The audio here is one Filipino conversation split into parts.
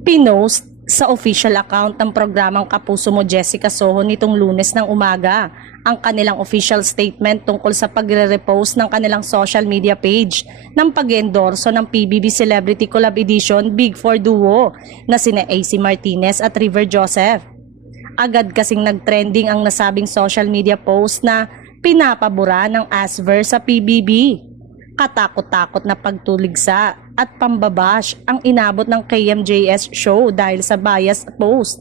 Pinost sa official account ng programang Kapuso Mo Jessica Soho nitong Lunes ng umaga ang kanilang official statement tungkol sa pagre-repost ng kanilang social media page ng pag-endorso ng PBB Celebrity Collab Edition Big Four Duo na sina AC Martinez at River Joseph. Agad kasing nagtrending ang nasabing social media post na pinapabura ng ASVER sa PBB. Katakot-takot na pagtuligsa at pambabash ang inabot ng KMJS show dahil sa biased post.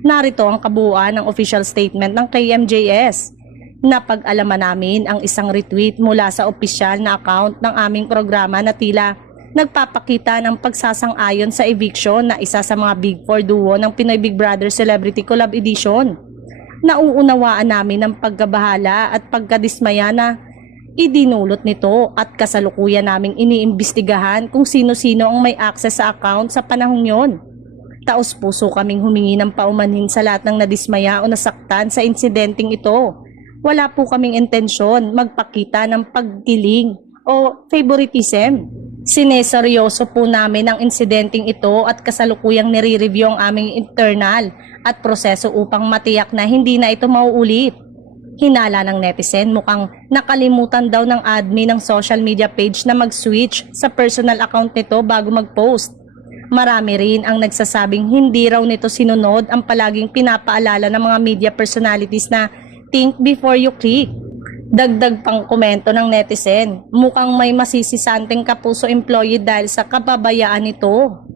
Narito ang kabuuan ng official statement ng KMJS. Napag-alaman namin ang isang retweet mula sa opisyal na account ng aming programa na tila nagpapakita ng pagsasang-ayon sa eviction na isa sa mga Big Four duo ng Pinoy Big Brother Celebrity Collab Edition. Nauunawaan namin ang pagkabahala at pagkadismaya na idinulot nito at kasalukuyan naming iniimbestigahan kung sino-sino ang may access sa account sa panahong yon. Taos-puso kaming humingi ng paumanhin sa lahat ng nadismaya o nasaktan sa insidenteng ito. Wala po kaming intensyon magpakita ng pagkiling o favoritism. Sineseryoso po namin ang insidenteng ito at kasalukuyang nire-review ang aming internal at proseso upang matiyak na hindi na ito mauulit. Hinala ng netizen, mukhang nakalimutan daw ng admin ng social media page na mag-switch sa personal account nito bago mag-post. Marami rin ang nagsasabing hindi raw nito sinunod ang palaging pinapaalala ng mga media personalities na think before you click. Dagdag pang komento ng netizen, mukhang may masisisanteng Kapuso employee dahil sa kababayaan nito.